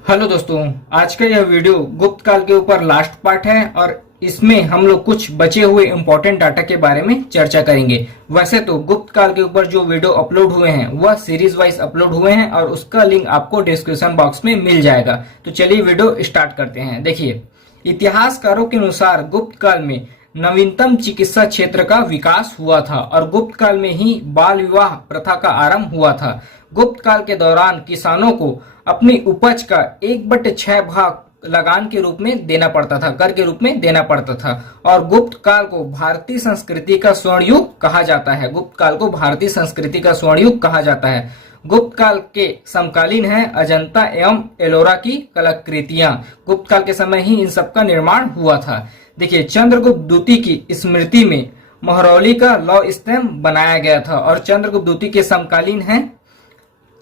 Hello दोस्तों, आज का यह वीडियो गुप्त काल के ऊपर लास्ट पार्ट है और इसमें हम लोग कुछ बचे हुए इंपॉर्टेंट डाटा के बारे में चर्चा करेंगे। वैसे तो गुप्त काल के ऊपर जो वीडियो अपलोड हुए हैं वह सीरीज वाइज अपलोड हुए हैं और उसका लिंक आपको डिस्क्रिप्शन बॉक्स में मिल जाएगा। तो चलिए वीडियो स्टार्ट करते हैं। देखिए, इतिहासकारों के अनुसार गुप्त काल में नवीनतम चिकित्सा क्षेत्र का विकास हुआ था और गुप्त काल में ही बाल विवाह प्रथा का आरंभ हुआ था। गुप्त काल के दौरान किसानों को अपनी उपज का 1/6 भाग लगान के रूप में देना पड़ता था, कर के रूप में देना पड़ता था। और गुप्त काल को भारतीय संस्कृति का स्वर्ण युग कहा जाता है। गुप्त काल को भारतीय संस्कृति का स्वर्ण युग कहा जाता है। गुप्त काल के समकालीन है अजंता एवं एलोरा की कलाकृतियां। गुप्त काल के समय ही इन सब का निर्माण हुआ था। देखिए, चंद्रगुप्त द्वितीय की स्मृति में महरौली का लौह स्तंभ बनाया गया था और चंद्रगुप्त द्वितीय के समकालीन है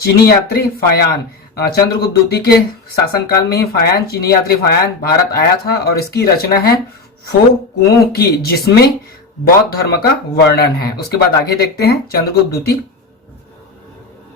चीनी यात्री फायान। चंद्रगुप्त द्वितीय के शासनकाल में ही फायान, चीनी यात्री फायान भारत आया था और इसकी रचना है फो कुओं की, जिसमें बौद्ध धर्म का वर्णन है। उसके बाद आगे देखते हैं चंद्रगुप्त द्वितीय।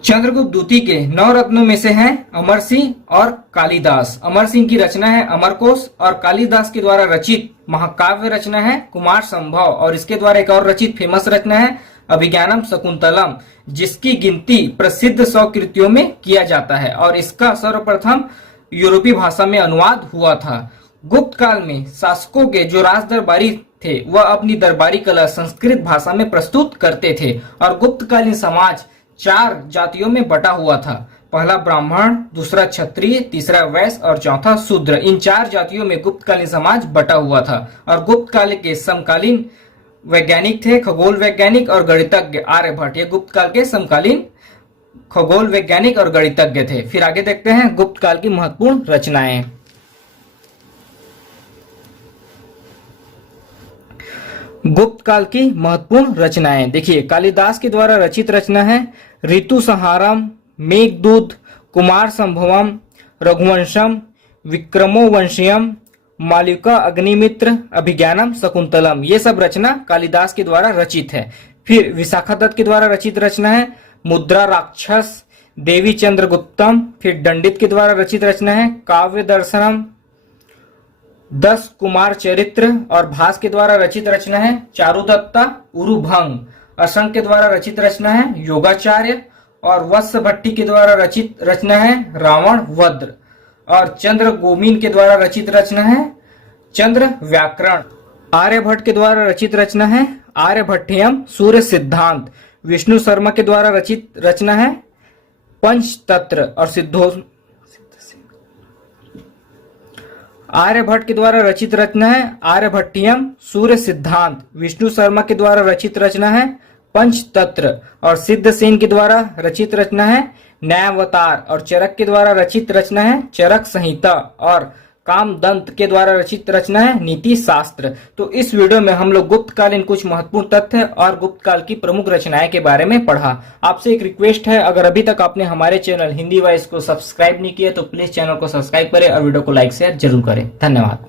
चंद्रगुप्त द्वितीय के 9 रत्नों में से हैं अमर सिंह और कालिदास। अमर सिंह की रचना है अमरकोश और कालिदास के द्वारा रचित महाकाव्य रचना है कुमार संभव और इसके द्वारा एक और रचित फेमस रचना है अभिज्ञानम शकुंतलम, जिसकी गिनती प्रसिद्ध 100 कृतियों में किया जाता है और इसका सर्वप्रथम यूरोपीय भाषा में अनुवाद हुआ था। गुप्त काल में शासकों के जो राज दरबारी थे वह अपनी दरबारी कला संस्कृत भाषा में प्रस्तुत करते थे और गुप्तकालीन समाज 4 जातियों में बटा हुआ था। पहला ब्राह्मण, दूसरा क्षत्रिय, तीसरा वैश्य और चौथा शूद्र। इन 4 जातियों में गुप्तकालीन समाज बटा हुआ था और गुप्त काल के समकालीन वैज्ञानिक थे खगोल वैज्ञानिक और गणितज्ञ आर्यभट्ट। ये गुप्त काल के समकालीन खगोल वैज्ञानिक और गणितज्ञ थे। फिर आगे देखते हैं गुप्त काल की महत्वपूर्ण रचनाएं। गुप्त काल की महत्वपूर्ण रचनाएं देखिए, कालिदास के द्वारा रचित रचना है ऋतु संहारम, मेघदूत, कुमार संभवम, रघुवंशम, विक्रमोवंशियम, मालविका अग्निमित्र, अभिज्ञानम शकुंतलम। ये सब रचना कालिदास के द्वारा रचित है। फिर विशाखा दत्त के द्वारा रचित रचना है मुद्रा राक्षस, देवी चंद्रगुप्तम। फिर दंडित के द्वारा रचित रचना है काव्य दर्शनम, 10 कुमार चरित्र और भास के द्वारा रचित रचना है चारुदत्ता उरुभंग। असंग के द्वारा रचित रचना है योगाचार्य और वत्स भट्टी के द्वारा रचित रचना है रावण वद्र और चंद्र गोमीन के द्वारा रचित रचना है चंद्र व्याकरण। आर्यभट्ट के द्वारा रचित रचना है आर्यभट्टियम सूर्य सिद्धांत। विष्णु शर्मा के द्वारा रचित रचना है पंचतंत्र और आर्यभट्ट के द्वारा रचित रचना है आर्यभट्टियम सूर्य सिद्धांत। विष्णु शर्मा के द्वारा रचित रचना है पंचतंत्र और सिद्धसेन के द्वारा रचित रचना है न्यायावतार और चरक के द्वारा रचित रचना है चरक संहिता और कामदंत के द्वारा रचित रचना है नीति शास्त्र। तो इस वीडियो में हम लोग गुप्त कालीन कुछ महत्वपूर्ण तथ्य और गुप्त काल की प्रमुख रचनाएं के बारे में पढ़ा। आपसे एक रिक्वेस्ट है, अगर अभी तक आपने हमारे चैनल हिंदी वॉइस को सब्सक्राइब नहीं किया तो प्लीज चैनल को सब्सक्राइब करें और वीडियो को लाइक शेयर जरूर करें। धन्यवाद।